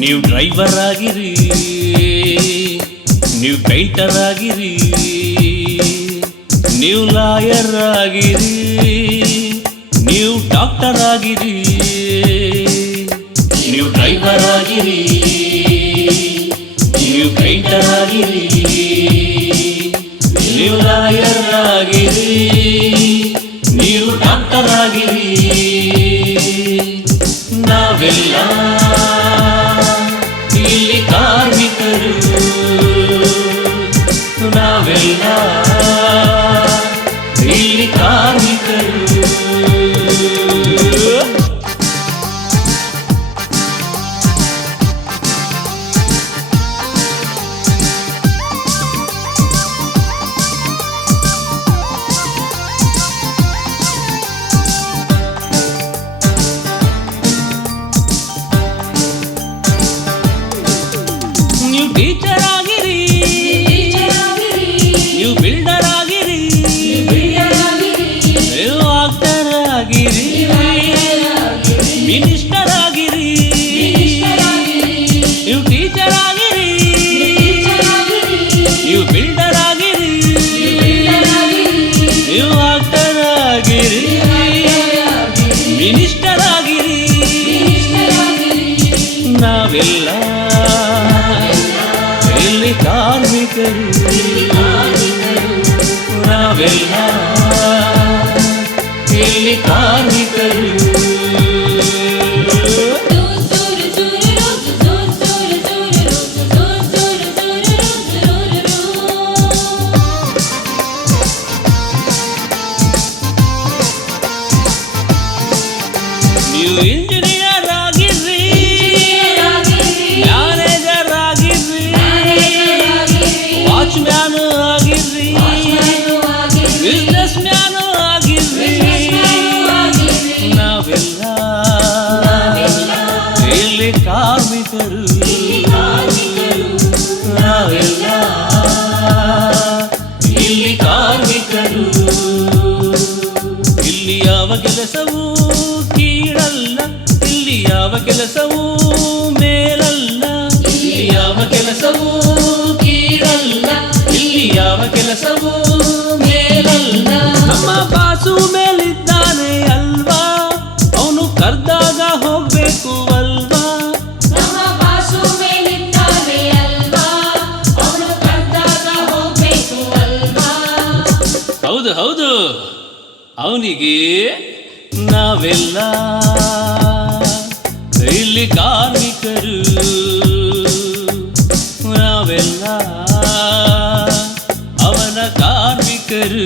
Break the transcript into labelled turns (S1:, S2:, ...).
S1: ನೀವು ಡ್ರೈವರ್ ಆಗಿರಿ ನೀವು ಪೇಂಟರ್ ಆಗಿರಿ ನೀವು ಲಾಯರ್ ಆಗಿರಿ ನೀವು ಡಾಕ್ಟರ್ ಆಗಿರಿ ನೀವು ಡ್ರೈವರ್ ಆಗಿರಿ ನೀವು ಪೇಂಟರ್ ಆಗಿರಿ ನೀವು ಲಾಯರ್ ಆಗಿರಿ ಟೀಚರ್ ಆಗಿರಿ ನೀವು ಬಿಲ್ಡರ್ ಆಗಿರಿ ನೀವು ಆಕ್ಟರ್ ಆಗಿರಿ ಮಿನಿಸ್ಟರ್ ಆಗಿರಿ ನಾವೆಲ್ಲ ಇಲ್ಲಿ ಕಾರ್ಮಿಕರು. ನಾವೆಲ್ಲ ಇಲ್ಲಿ ಕಾರ್ಮಿಕರು. ಯಾವ ಕೆಲಸವೂ ಮೇಲಲ್ಲ. ಇಲ್ಲಿ ಯಾವ ಕೆಲಸವೂ ಕೀಳಲ್ಲ. ಇಲ್ಲಿ ಯಾವ ಕೆಲಸವೂ ಮೇಲಲ್ಲ. ನಮ್ಮ ಬಾಸು ಮೇಲಿದ್ದಾನೆ ಅಲ್ವಾ? ಅವನು ಕರ್ದಾಗ ಹೋಗ್ಬೇಕು ಅಲ್ವಾ? ಹೌದು ಹೌದು. ಅವನಿಗೆ ನಾವೆಲ್ಲ ಇಲ್ಲಿ ಕಾರ್ಮಿಕರು ನಾವೆಲ್ಲ ಅವನ ಕಾರ್ಮಿಕರು